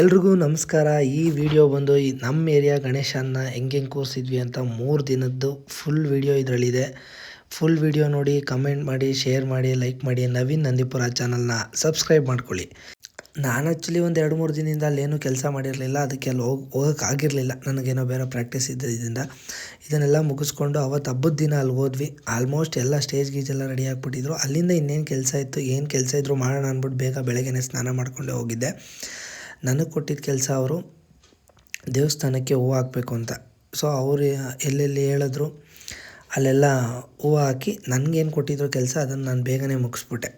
ಎಲ್ರಿಗೂ ನಮಸ್ಕಾರ. ಈ ವಿಡಿಯೋ ಬಂದು ನಮ್ಮ ಏರಿಯಾ ಗಣೇಶನ್ನ ಹೆಂಗೆ ಕೂರಿಸಿದ್ವಿ ಅಂತ 3 ದಿನದ್ದು ಫುಲ್ ವಿಡಿಯೋ ಇದರಲ್ಲಿದೆ. ಫುಲ್ ವಿಡಿಯೋ ನೋಡಿ, ಕಮೆಂಟ್ ಮಾಡಿ, ಶೇರ್ ಮಾಡಿ, ಲೈಕ್ ಮಾಡಿ. ನವೀನ್ ನಂದಿಪುರ ಚಾನಲ್ನ ಸಬ್ಸ್ಕ್ರೈಬ್ ಮಾಡ್ಕೊಳ್ಳಿ. ನಾನು ಆ್ಯಕ್ಚುಲಿ ಒಂದು 2-3 ದಿನದಿಂದ ಅಲ್ಲೇನೂ ಕೆಲಸ ಮಾಡಿರಲಿಲ್ಲ, ಅದಕ್ಕೆ ಅಲ್ಲಿ ಹೋಗೋಕ್ಕಾಗಿರಲಿಲ್ಲ. ನನಗೇನೋ ಬೇರೆ ಪ್ರಾಕ್ಟೀಸ್ ಇದ್ದಿದ್ದರಿಂದ ಇದನ್ನೆಲ್ಲ ಮುಗಿಸ್ಕೊಂಡು ಅವತ್ತು ಹಬ್ಬದ ದಿನ ಅಲ್ಲಿ ಹೋದ್ವಿ. ಆಲ್ಮೋಸ್ಟ್ ಎಲ್ಲ ಸ್ಟೇಜ್ ಗೀಜೆಲ್ಲ ರೆಡಿ ಆಗಿಬಿಟ್ಟಿದ್ರು. ಅಲ್ಲಿಂದ ಇನ್ನೇನು ಕೆಲಸ ಇತ್ತು, ಏನು ಕೆಲಸ ಇದ್ದರೂ ಮಾಡೋಣ ಅಂದ್ಬಿಟ್ಟು ಬೇಗ ಬೆಳಗ್ಗೆನೇ ಸ್ನಾನ ಮಾಡ್ಕೊಂಡೆ ಹೋಗಿದ್ದೆ. ನನಗೆ ಕೊಟ್ಟಿದ್ದ ಕೆಲಸ ಅವರು ದೇವಸ್ಥಾನಕ್ಕೆ ಹೂವು ಹಾಕಬೇಕು ಅಂತ. ಸೊ ಅವರು ಎಲ್ಲೆಲ್ಲಿ ಹೇಳಿದ್ರು ಅಲ್ಲೆಲ್ಲ ಹೂವು ಹಾಕಿ ನನಗೇನು ಕೊಟ್ಟಿದ್ರು ಕೆಲಸ ಅದನ್ನು ನಾನು ಬೇಗನೆ ಮುಗಿಸ್ಬಿಟ್ಟೆ.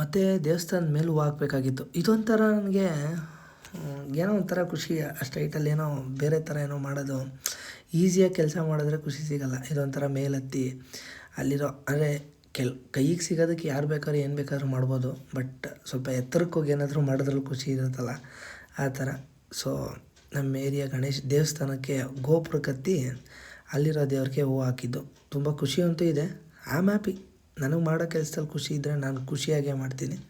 ಮತ್ತು ದೇವಸ್ಥಾನದ ಮೇಲೆ ಹೂವು ಹಾಕಬೇಕಾಗಿತ್ತು. ಇದೊಂಥರ ನನಗೆ ಏನೋ ಒಂಥರ ಖುಷಿ. ಆ ಸ್ಟ್ರೈಟಲ್ಲಿ ಏನೋ ಬೇರೆ ಥರ ಏನೋ ಮಾಡೋದು, ಈಸಿಯಾಗಿ ಕೆಲಸ ಮಾಡಿದ್ರೆ ಖುಷಿ ಸಿಗೋಲ್ಲ. ಇದೊಂಥರ ಮೇಲತ್ತಿ ಅಲ್ಲಿರೋ ಅಂದರೆ ಕೈಗೆ ಸಿಗೋದಕ್ಕೆ ಯಾರು ಬೇಕಾದ್ರೂ ಏನು ಬೇಕಾದ್ರೂ ಮಾಡ್ಬೋದು, ಬಟ್ ಸ್ವಲ್ಪ ಎತ್ತರಕ್ಕೆ ಹೋಗಿ ಏನಾದರೂ ಮಾಡೋದ್ರಲ್ಲಿ ಖುಷಿ ಇರುತ್ತಲ್ಲ, ಆ ಥರ. ಸೊ ನಮ್ಮ ಏರಿಯಾ ಗಣೇಶ ದೇವಸ್ಥಾನಕ್ಕೆ ಗೋಪುರಕ್ಕೆ ಹತ್ತಿ ಅಲ್ಲಿರೋ ದೇವ್ರಿಗೆ ಹೂವು ಹಾಕಿದ್ದು. ತುಂಬ ಖುಷಿ ಅಂತೂ ಇದೆ. I am happy. ನನಗೆ ಮಾಡೋ ಕೆಲಸದಲ್ಲಿ ಖುಷಿ ಇದ್ದರೆ ನಾನು ಖುಷಿಯಾಗೇ ಮಾಡ್ತೀನಿ.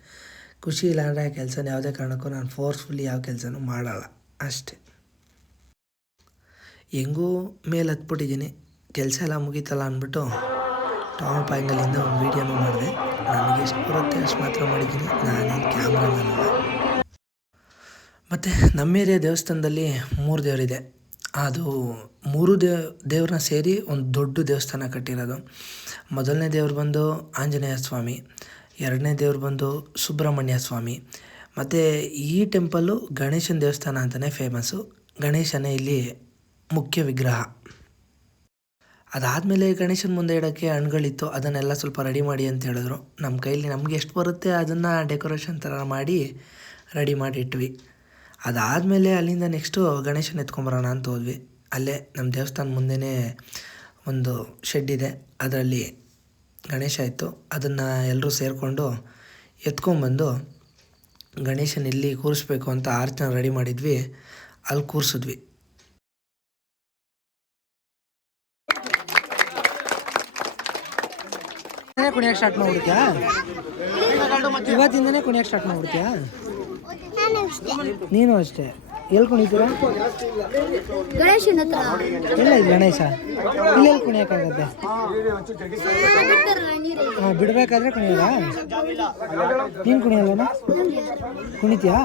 ಖುಷಿ ಇಲ್ಲ ಅಂದರೆ ಆ ಕೆಲಸನ ಯಾವುದೇ ಕಾರಣಕ್ಕೂ ನಾನು ಫೋರ್ಸ್ಫುಲ್ಲಿ ಯಾವ ಕೆಲಸನೂ ಮಾಡಲ್ಲ, ಅಷ್ಟೇ. ಹೆಂಗೂ ಮೇಲೆ ಹತ್ಬಿಟ್ಟಿದ್ದೀನಿ, ಕೆಲಸ ಎಲ್ಲ ಮುಗೀತಲ್ಲ ಅಂದ್ಬಿಟ್ಟು ಟಾಪ್ ಆ್ಯಂಗಲಿಂದ ಒಂದು ವೀಡಿಯೋನೂ ಮಾಡಿದೆ. ನನಗೆ ಎಷ್ಟು ಬರುತ್ತೆ ಅಷ್ಟು ಮಾತ್ರ ಮಾಡಿದ್ದೀನಿ, ನಾನೇನು ಕ್ಯಾಮ್ರಾಮನ್ನಲ್ಲ. ಮತ್ತು ನಮ್ಮ ಏರಿಯಾ ದೇವಸ್ಥಾನದಲ್ಲಿ 3 ದೇವರಿದೆ. ಅದು 3 ದೇವ್ರನ್ನ ಸೇರಿ ಒಂದು ದೊಡ್ಡ ದೇವಸ್ಥಾನ ಕಟ್ಟಿರೋದು. ಮೊದಲನೇ ದೇವ್ರು ಬಂದು ಆಂಜನೇಯ ಸ್ವಾಮಿ, 2ನೇ ದೇವ್ರು ಬಂದು ಸುಬ್ರಹ್ಮಣ್ಯ ಸ್ವಾಮಿ, ಮತ್ತು ಈ ಟೆಂಪಲ್ಲು ಗಣೇಶನ ದೇವಸ್ಥಾನ ಅಂತಲೇ ಫೇಮಸ್ಸು. ಗಣೇಶನೇ ಇಲ್ಲಿ ಮುಖ್ಯ ವಿಗ್ರಹ. ಅದಾದಮೇಲೆ ಗಣೇಶನ ಮುಂದೆ ಇಡೋಕ್ಕೆ ಹಣ್ಣುಗಳಿತ್ತು, ಅದನ್ನೆಲ್ಲ ಸ್ವಲ್ಪ ರೆಡಿ ಮಾಡಿ ಅಂತ ಹೇಳಿದ್ರು. ನಮ್ಮ ಕೈಲಿ ನಮಗೆ ಎಷ್ಟು ಬರುತ್ತೆ ಅದನ್ನು ಡೆಕೋರೇಷನ್ ಥರ ಮಾಡಿ ರೆಡಿ ಮಾಡಿ ಇಟ್ವಿ. ಅದಾದಮೇಲೆ ಅಲ್ಲಿಂದ ನೆಕ್ಸ್ಟು ಗಣೇಶನ ಎತ್ಕೊಂಬರೋಣ ಅಂತ ಹೋದ್ವಿ. ಅಲ್ಲೇ ನಮ್ಮ ದೇವಸ್ಥಾನ ಮುಂದೆನೇ ಒಂದು ಶೆಡ್ ಇದೆ, ಅದರಲ್ಲಿ ಗಣೇಶ ಇತ್ತು. ಅದನ್ನು ಎಲ್ಲರೂ ಸೇರಿಕೊಂಡು ಎತ್ಕೊಂಬಂದು ಗಣೇಶನ ಇಲ್ಲಿ ಕೂರಿಸ್ಬೇಕು ಅಂತ ಆರ್ಚನ ರೆಡಿ ಮಾಡಿದ್ವಿ. ಅಲ್ಲಿ ಕೂರಿಸಿದ್ವಿ. ಕುಣಿಯಕ್ಕೆ ಸ್ಟಾರ್ಟ್ ಮಾಡ್ಬಿಡ್ತೀಯಾ? ಇವತ್ತಿಂದನೇ ಕುಣಿಯಕ್ಕೆ ಸ್ಟಾರ್ಟ್ ಮಾಡ್ಬಿಡ್ತೀಯಾ? ನೀನು ಅಷ್ಟೇ. ಎಲ್ಲಿ ಕುಣಿತೀರಾ? ಇಲ್ಲ ಇದು ಗಣೇಶ ಇಲ್ಲಿ ಎಲ್ಲಿ ಕುಣಿಯೋಕ್ಕಾಗತ್ತೆ? ಹಾಂ, ಬಿಡಬೇಕಾದ್ರೆ ಕುಣಿಯಲ್ಲ? ನೀನು ಕುಣಿಯಲ್ಲನ? ಕುಣಿತೀಯಾ?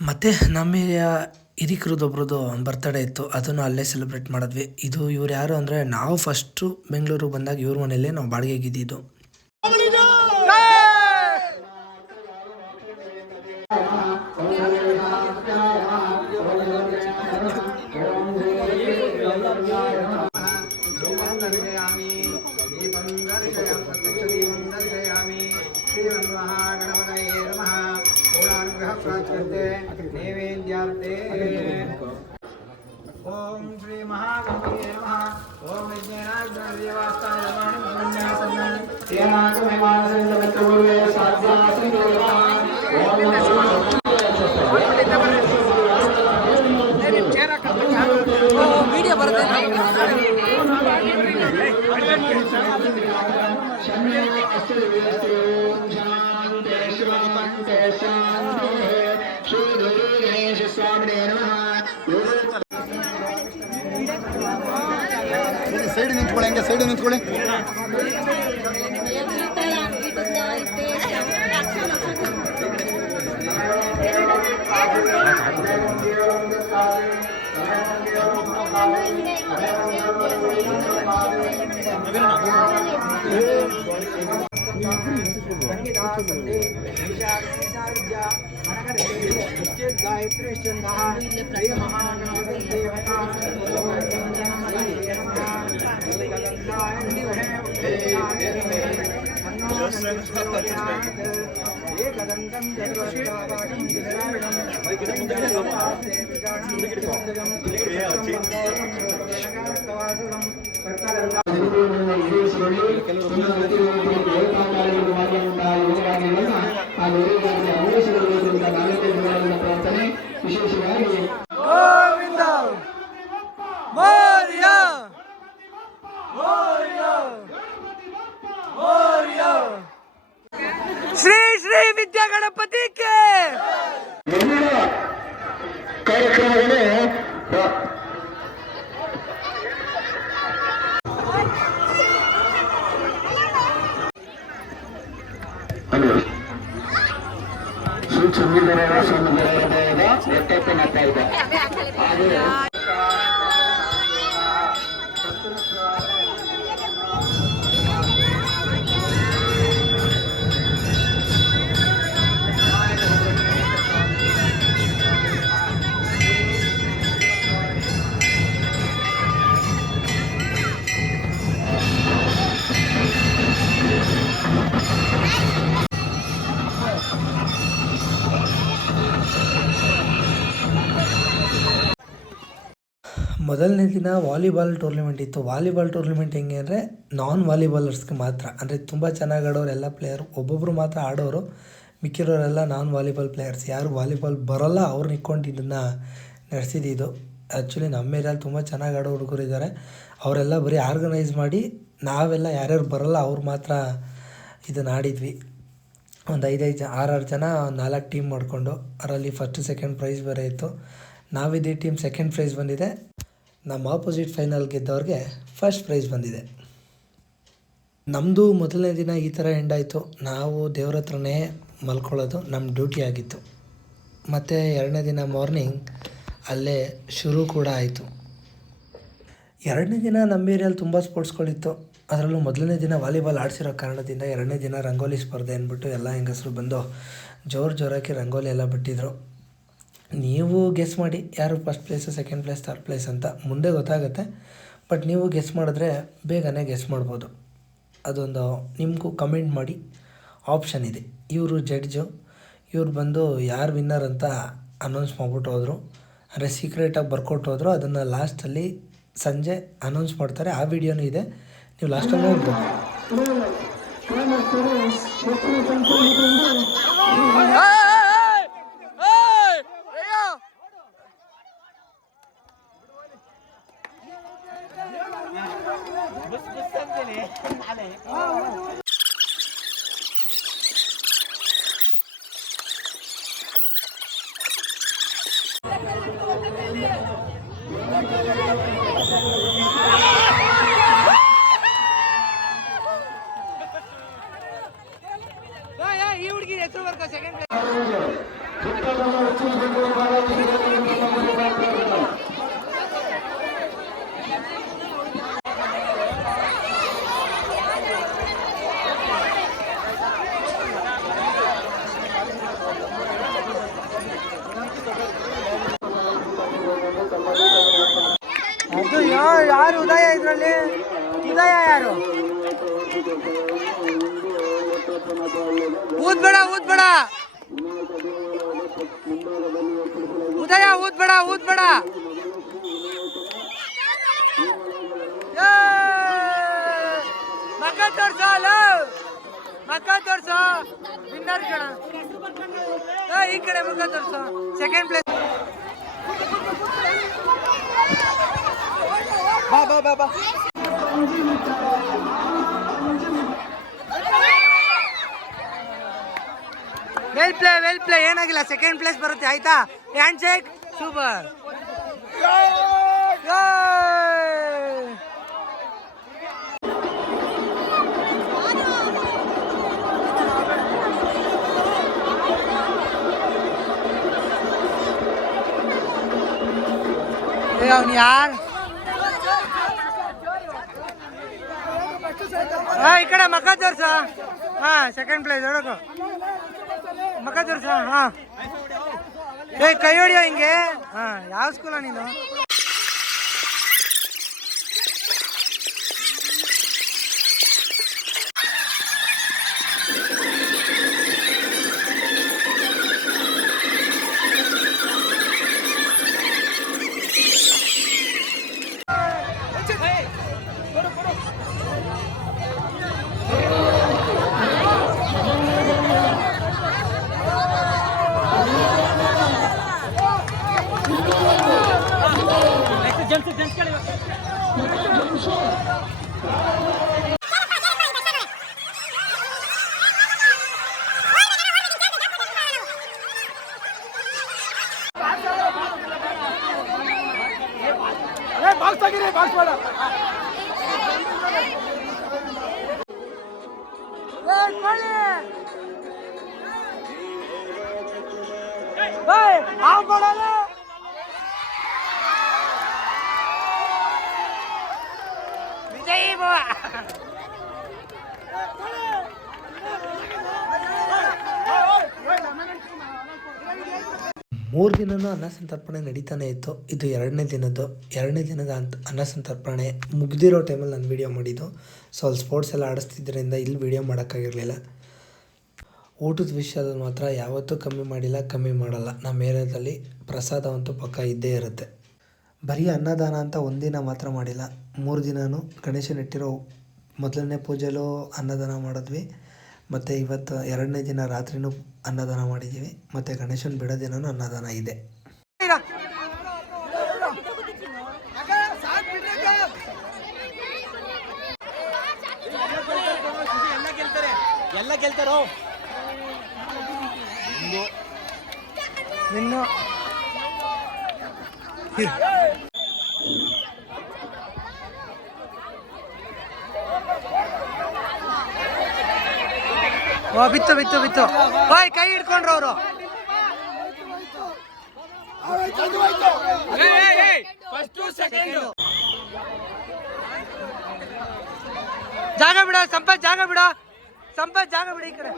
ಮತ್ತು ನಮ್ಮ ಏರಿಯಾ ಹಿರಿಕರದೊಬ್ರದ್ದು ಬರ್ತಡೇ ಇತ್ತು, ಅದನ್ನು ಅಲ್ಲೇ ಸೆಲೆಬ್ರೇಟ್ ಮಾಡಿದ್ವಿ. ಇದು ಇವ್ರು ಯಾರು ಅಂದರೆ, ನಾವು ಫಸ್ಟು ಬೆಂಗಳೂರಿಗೆ ಬಂದಾಗ ಇವ್ರ ಮನೆಯಲ್ಲೇ ನಾವು ಬಾಡಿಗೆಗಿದ್ದಿದ್ದು. ओम श्री महागणपति नमः। ओम विज्ञानाय देवास्ताय ಸೈಡ್ ನಿಂತ್ಕೊಳ್ಳಿ, ಹಂಗೆ ಸೈಡ್ ನಿಂತ್ಕೊಳ್ಳಿ. गायत्री ವಿಶೇಷವಾಗಿ ಗೋವಿಂದ ಮೋರ್ಯ ಮೋರ್ಯ ಮೋರ್ಯ ಶ್ರೀ ಶ್ರೀ ವಿದ್ಯಾ ಗಣಪತಿಗೆ ಮುಂದಿನ ಕಾರ್ಯಕ್ರಮಗಳು ಶ್ರೀ ಚಂದ್ರದೇವರ ಸಮುದಾಯದ ಎತ್ತಪ್ಪನತ್ತ ಇದೆ ಹಾಗೆ ಮೊದಲನೇ ದಿನ ವಾಲಿಬಾಲ್ ಟೂರ್ನಿಮೆಂಟ್ ಇತ್ತು. ವಾಲಿಬಾಲ್ ಟೂರ್ನಿಮೆಂಟ್ ಹೆಂಗೆ ಅಂದರೆ ನಾನ್ ವಾಲಿಬಾಲರ್ಸ್ಗೆ ಮಾತ್ರ, ಅಂದರೆ ತುಂಬ ಚೆನ್ನಾಗಿ ಆಡೋರು ಎಲ್ಲ ಪ್ಲೇಯರ್, ಒಬ್ಬೊಬ್ಬರು ಮಾತ್ರ ಆಡೋರು, ಮಿಕ್ಕಿರೋರೆಲ್ಲ ನಾನ್ ವಾಲಿಬಾಲ್ ಪ್ಲೇಯರ್ಸ್. ಯಾರು ವಾಲಿಬಾಲ್ ಬರೋಲ್ಲ ಅವ್ರು ನಿಂತ್ಕೊಂಡು ಇದನ್ನು ನಡೆಸಿದ್ದು. ಆ್ಯಕ್ಚುಲಿ ನಮ್ಮ ಏರಿಯಲ್ಲಿ ತುಂಬ ಚೆನ್ನಾಗಿ ಆಡೋ ಹುಡುಗರು ಇದ್ದಾರೆ. ಅವರೆಲ್ಲ ಬರೀ ಆರ್ಗನೈಸ್ ಮಾಡಿ ನಾವೆಲ್ಲ ಯಾರ್ಯಾರು ಬರೋಲ್ಲ ಅವ್ರು ಮಾತ್ರ ಇದನ್ನು ಆಡಿದ್ವಿ. ಒಂದು 6 ಜನ 4 ಟೀಮ್ ಮಾಡಿಕೊಂಡು, ಅದರಲ್ಲಿ ಫಸ್ಟ್ ಸೆಕೆಂಡ್ ಪ್ರೈಸ್ ಬೇರೆ ಇತ್ತು. ನಾವಿದ್ದ ಟೀಮ್ ಸೆಕೆಂಡ್ ಪ್ರೈಸ್ ಬಂದಿದೆ. ನಮ್ಮ ಆಪೋಸಿಟ್ ಫೈನಲ್ ಗೆದ್ದವ್ರಿಗೆ ಫಸ್ಟ್ ಪ್ರೈಸ್ ಬಂದಿದೆ. ನಮ್ಮದು ಮೊದಲನೇ ದಿನ ಈ ಥರ ಎಂಡಾಯಿತು. ನಾವು ದೇವ್ರ ಹತ್ರನೇ ಮಲ್ಕೊಳ್ಳೋದು ನಮ್ಮ ಡ್ಯೂಟಿ ಆಗಿತ್ತು. ಮತ್ತು ಎರಡನೇ ದಿನ ಮಾರ್ನಿಂಗ್ ಅಲ್ಲೇ ಶುರು ಕೂಡ ಆಯಿತು. ಎರಡನೇ ದಿನ ನಮ್ಮ ಏರಿಯಲ್ಲಿ ತುಂಬ ಸ್ಪೋರ್ಟ್ಸ್ಗಳಿತ್ತು. ಅದರಲ್ಲೂ ಮೊದಲನೇ ದಿನ ವಾಲಿಬಾಲ್ ಆಡಿಸಿರೋ ಕಾರಣದಿಂದ ಎರಡನೇ ದಿನ ರಂಗೋಲಿ ಸ್ಪರ್ಧೆ ಅಂದ್ಬಿಟ್ಟು ಎಲ್ಲ ಹೆಂಗಸರು ಬಂದು ಜೋರಾಗಿ ರಂಗೋಲಿ ಎಲ್ಲ ಬಿಟ್ಟಿದ್ರು. ನೀವು ಗೆಸ್ ಮಾಡಿ ಯಾರು first place, second place, third place ಅಂತ ಮುಂದೆ ಗೊತ್ತಾಗುತ್ತೆ. ಬಟ್ ನೀವು ಗೆಸ್ ಮಾಡಿದ್ರೆ ಬೇಗನೆ ಗೆಸ್ ಮಾಡ್ಬೋದು. ಅದೊಂದು ನಿಮಗೂ ಕಮೆಂಟ್ ಮಾಡಿ ಆಪ್ಷನ್ ಇದೆ. ಇವರು ಜಡ್ಜು, ಇವ್ರು ಬಂದು ಯಾರು ವಿನ್ನರ್ ಅಂತ ಅನೌನ್ಸ್ ಮಾಡ್ಬಿಟ್ಟು ಹೋದರು. ಅಂದರೆ ಸೀಕ್ರೆಟಾಗಿ ಬರ್ಕೊಟ್ಟು ಹೋದರು. ಅದನ್ನು ಲಾಸ್ಟಲ್ಲಿ ಸಂಜೆ ಅನೌನ್ಸ್ ಮಾಡ್ತಾರೆ. ಆ ವಿಡಿಯೋನೂ ಇದೆ, ನೀವು ಲಾಸ್ಟಲ್ಲಿ ನೋಡ್ಬೋದು. ಈ ಹುಡುಗಿ ಹೆಸರು ಬರ್ಕ ಸೆಕೆಂಡ್ ಅದು ಯಾರು ಉದಯ ಇದರಲ್ಲಿ? ಉದಯ ಯಾರು? ಊದ್ಬೇಡ ಊದ್ಬೇಡ ಉದಯ, ಊದ್ಬೇಡ ಊದ್ಬೇಡ. ಮಕ್ಕ ತೋರ್ಸೋ, ಮಕ್ಕ ತೋರ್ಸೋ, ವಿನ್ನರ್ ಕಣ. ಈ ಕಡೆ ಮುಖ ತೋರ್ಸೋ, ಸೆಕೆಂಡ್ ಪ್ಲೇಸ್. ಬಾ ಬಾ ಬಾ ಬಾ. ವೆಲ್ ಪ್ಲೇ ಏನಾಗಿಲ್ಲ, ಸೆಕೆಂಡ್ ಪ್ಲೇಸ್ ಬರುತ್ತೆ ಆಯ್ತಾ. Hand shake, super. ಅವನು ಯಾರು? ಈ ಕಡೆ ಮಕ್ಕ ತೋರ್ಸ. ಸೆಕೆಂಡ್ ಪ್ಲೇಸ್ ಹೊಡಕು, ಮಕ್ಕ ತೋರ್ಸ. ಕೈ ಹೊಡಿಯೋ ಹಿಂಗೆ. ಯಾವ ಸ್ಕೂಲ ನೀನು? ಮೂರು ದಿನನೂ ಅನ್ನ ಸಂತರ್ಪಣೆ ನಡೀತಾನೆ ಇತ್ತು. ಇದು ಎರಡನೇ ದಿನದ ಅನ್ನ ಸಂತರ್ಪಣೆ ಮುಗ್ದಿರೋ ಟೈಮಲ್ಲಿ ನಾನು ವೀಡಿಯೋ ಮಾಡಿದ್ದು. ಸೊ ಅಲ್ಲಿ ಸ್ಪೋರ್ಟ್ಸ್ ಎಲ್ಲ ಆಡಿಸ್ತಿದ್ದರಿಂದ ಇಲ್ಲಿ ವೀಡಿಯೋ ಮಾಡೋಕ್ಕಾಗಿರಲಿಲ್ಲ. ಊಟದ ವಿಷಯದಲ್ಲಿ ಮಾತ್ರ ಯಾವತ್ತೂ ಕಮ್ಮಿ ಮಾಡಿಲ್ಲ, ಕಮ್ಮಿ ಮಾಡಲ್ಲ. ನಮ್ಮ ಏರಿಯಾದಲ್ಲಿ ಪ್ರಸಾದ ಅಂತೂ ಪಕ್ಕ ಇದ್ದೇ ಇರುತ್ತೆ. ಬರೀ ಅನ್ನದಾನ ಅಂತ ಒಂದಿನ ಮಾತ್ರ ಮಾಡಿಲ್ಲ, 3 ದಿನವೂ ಗಣೇಶನ ಇಟ್ಟಿರೋ ಮೊದಲನೇ ಪೂಜೆಲೂ ಅನ್ನದಾನ ಮಾಡಿದ್ವಿ. ಮತ್ತು ಇವತ್ತು 2ನೇ ದಿನ ರಾತ್ರಿನೂ ಅನ್ನದಾನ ಮಾಡಿದ್ದೀವಿ. ಮತ್ತು ಗಣೇಶನ ಬಿಡೋ ದಿನವೂ ಅನ್ನದಾನ ಇದೆ. ಎಲ್ಲ ಗೆಲ್ತಾರೋ ಇನ್ನು ಬಿತ್ತು ಬಾಯ್ ಕೈ ಹಿಡ್ಕೊಂಡ್ರು ಅವರು. ಜಾಗ ಬಿಡ ಸಂಪತ್, ಜಾಗ ಬಿಡ ಈ ಕಡೆ.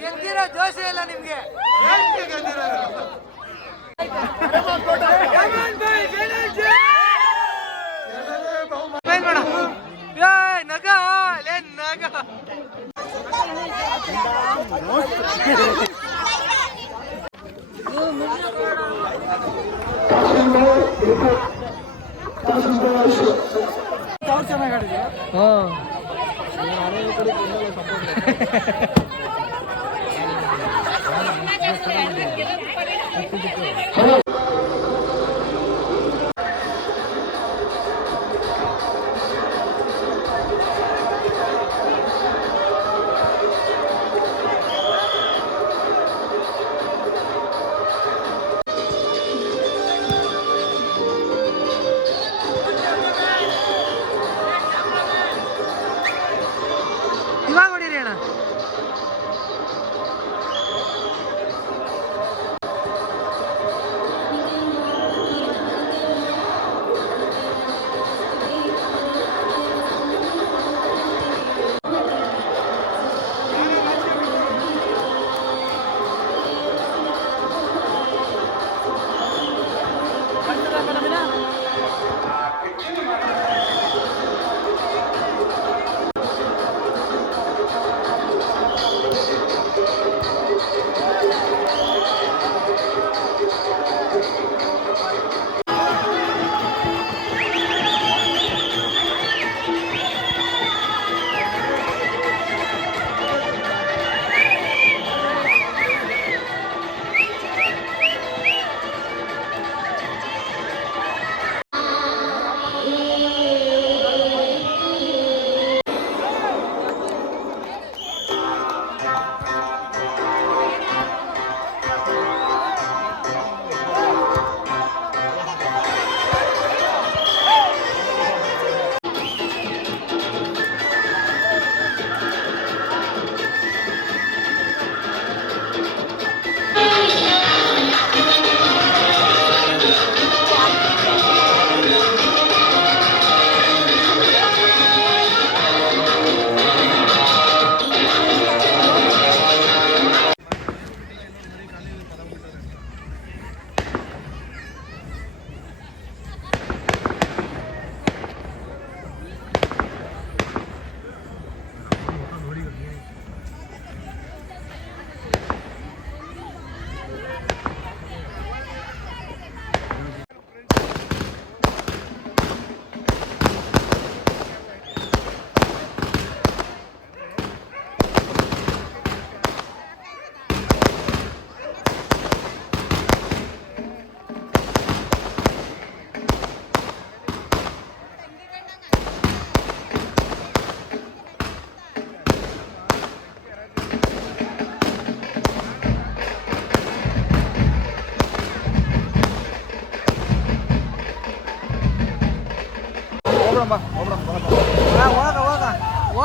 ಗೆದ್ದಿರೋ ದೋಸೆ ಇಲ್ಲ ನಿಮ್ಗೆ. ನಗ ಚೆನ್ನಾಗಿದೆ. ಇವಾಗ ಹೊಡೀರಿ ಅಣ್ಣ.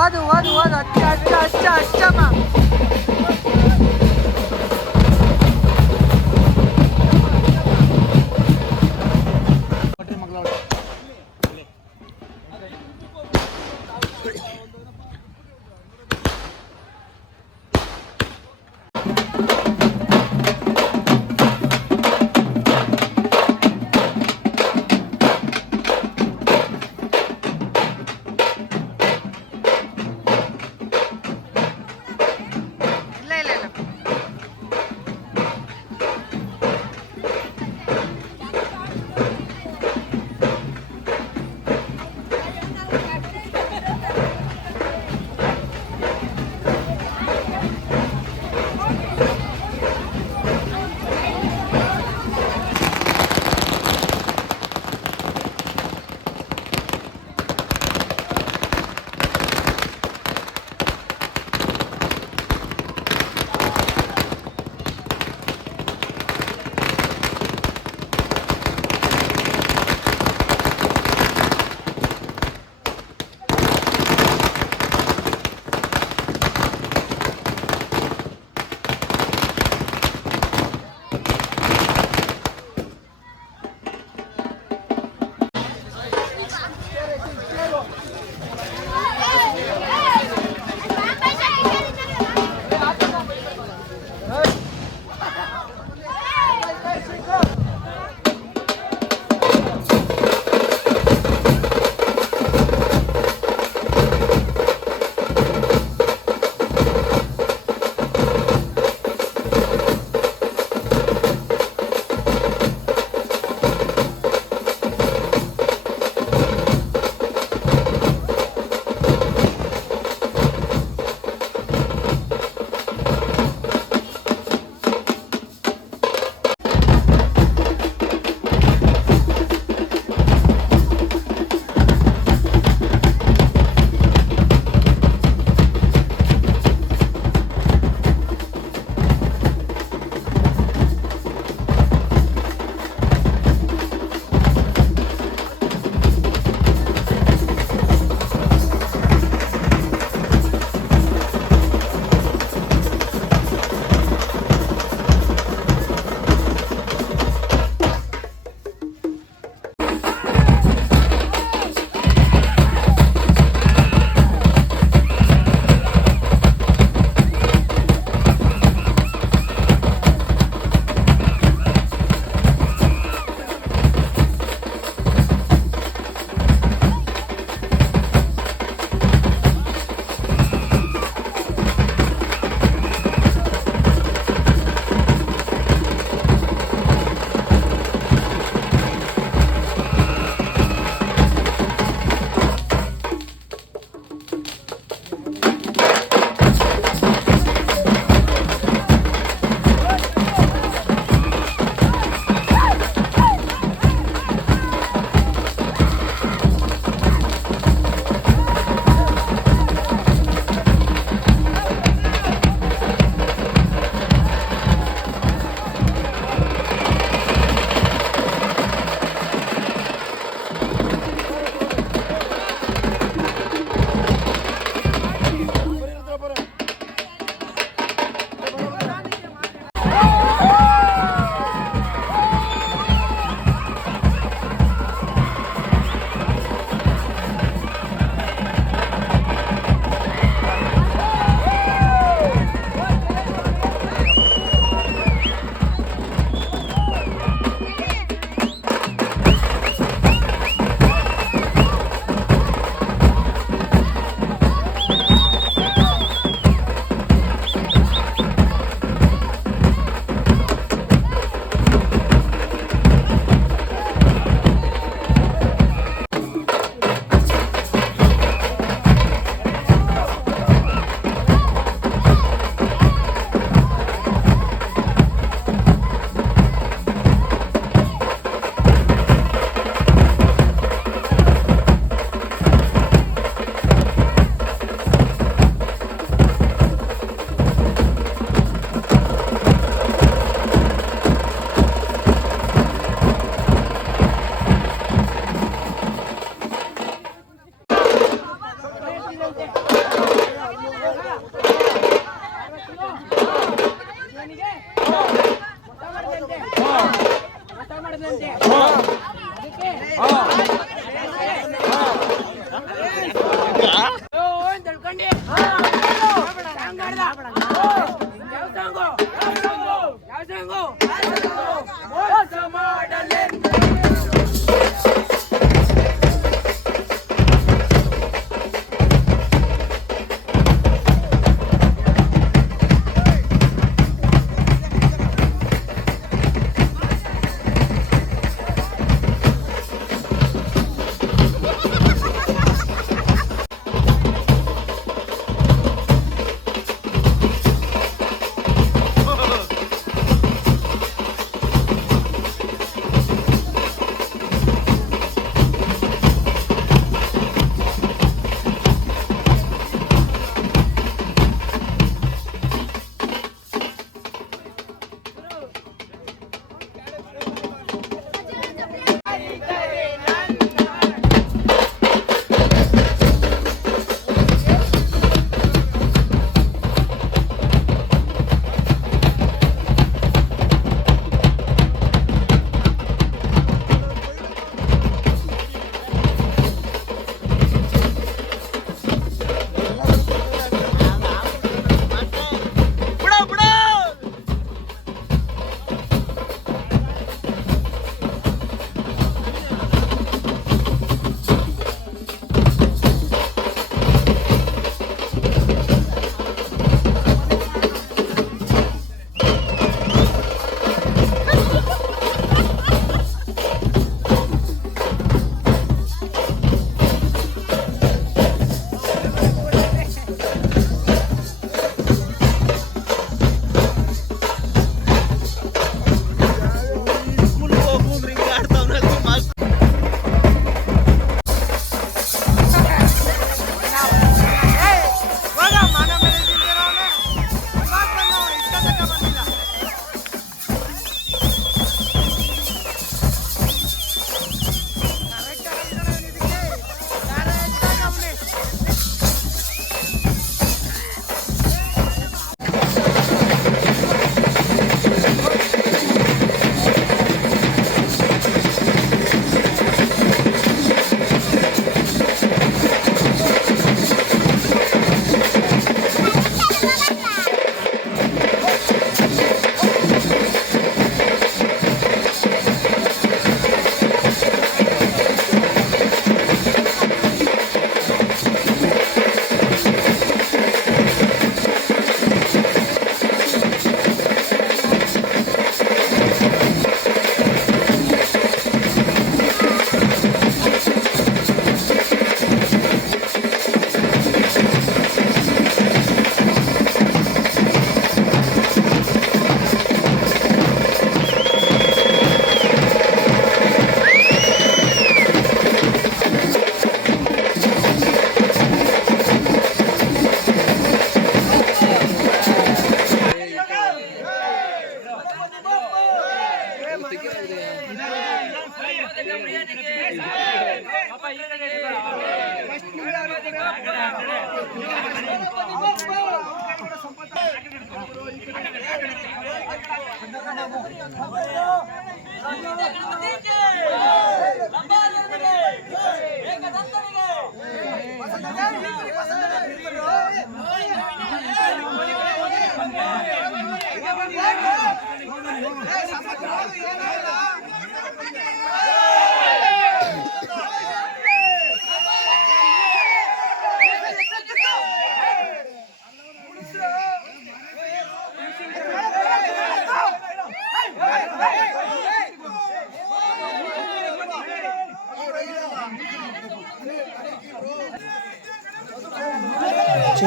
ಓದು ಓದು ಓದು ಅಚ್ಚಮ್ಮ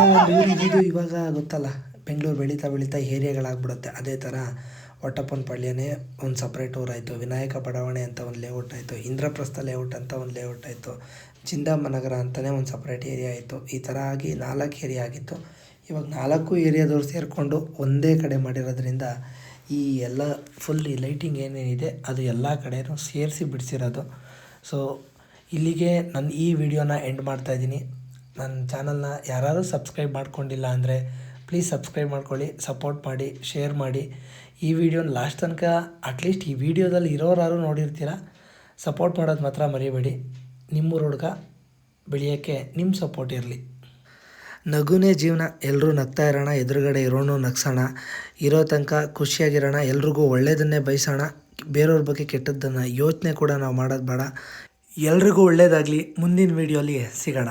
ಒಂದು ಊರು ಇದ್ದಿದ್ದು ಇವಾಗ ಗೊತ್ತಲ್ಲ, ಬೆಂಗಳೂರು ಬೆಳೀತಾ ಬೆಳೀತಾ ಏರಿಯಾಗಳಾಗ್ಬಿಡುತ್ತೆ. ಅದೇ ಥರ ಒಟ್ಟಪ್ಪನಪಾಳ್ಯನೇ ಒಂದು ಸಪ್ರೇಟ್ ಊರಾಯಿತು, ವಿನಾಯಕ ಬಡಾವಣೆ ಅಂತ ಒಂದು ಲೇಔಟ್ ಆಯಿತು, ಇಂದ್ರಪ್ರಸ್ಥ ಲೇಔಟ್ ಅಂತ ಒಂದು ಲೇಔಟ್ ಆಯಿತು, ಚಿಂದಾಮನಗರ ಅಂತಲೇ ಒಂದು ಸಪ್ರೇಟ್ ಏರಿಯಾ ಆಯಿತು. ಈ ಥರ ಆಗಿ 4 ಏರಿಯಾ ಆಗಿತ್ತು. ಇವಾಗ 4 ಏರಿಯಾದವ್ರು ಸೇರಿಕೊಂಡು ಒಂದೇ ಕಡೆ ಮಾಡಿರೋದ್ರಿಂದ ಈ ಎಲ್ಲ ಫುಲ್ ಈ ಲೈಟಿಂಗ್ ಏನೇನಿದೆ ಅದು ಎಲ್ಲ ಕಡೆಯೂ ಸೇರಿಸಿ ಬಿಡಿಸಿರೋದು. ಸೊ ಇಲ್ಲಿಗೆ ನಾನು ಈ ವಿಡಿಯೋನ ಎಂಡ್ ಮಾಡ್ತಾಯಿದ್ದೀನಿ. ನನ್ನ ಚಾನಲ್ನ ಯಾರಾದರೂ ಸಬ್ಸ್ಕ್ರೈಬ್ ಮಾಡ್ಕೊಂಡಿಲ್ಲ ಅಂದರೆ ಪ್ಲೀಸ್ ಸಬ್ಸ್ಕ್ರೈಬ್ ಮಾಡ್ಕೊಳ್ಳಿ, ಸಪೋರ್ಟ್ ಮಾಡಿ, ಶೇರ್ ಮಾಡಿ. ಈ ವಿಡಿಯೋನ ಲಾಸ್ಟ್ ತನಕ ಅಟ್ಲೀಸ್ಟ್ ಈ ವಿಡಿಯೋದಲ್ಲಿ ಇರೋರಾರು ನೋಡಿರ್ತೀರ. ಸಪೋರ್ಟ್ ಮಾಡೋದು ಮಾತ್ರ ಮರಿಬೇಡಿ. ನಿಮ್ಮೂರ ಹುಡುಗ ಬೆಳೆಯೋಕ್ಕೆ ನಿಮ್ಮ ಸಪೋರ್ಟ್ ಇರಲಿ. ನಗುನೇ ಜೀವನ. ಎಲ್ಲರೂ ನಗ್ತಾ ಇರೋಣ, ಎದುರುಗಡೆ ಇರೋನು ನಗ್ಸೋಣ, ಇರೋ ತನಕ ಖುಷಿಯಾಗಿರೋಣ, ಎಲ್ರಿಗೂ ಒಳ್ಳೆಯದನ್ನೇ ಬಯಸೋಣ. ಬೇರೆಯವ್ರ ಬಗ್ಗೆ ಕೆಟ್ಟದ್ದನ್ನು ಯೋಚನೆ ಕೂಡ ನಾವು ಮಾಡೋದು ಬೇಡ. ಎಲ್ರಿಗೂ ಒಳ್ಳೆಯದಾಗಲಿ. ಮುಂದಿನ ವೀಡಿಯೋಲಿ ಸಿಗೋಣ.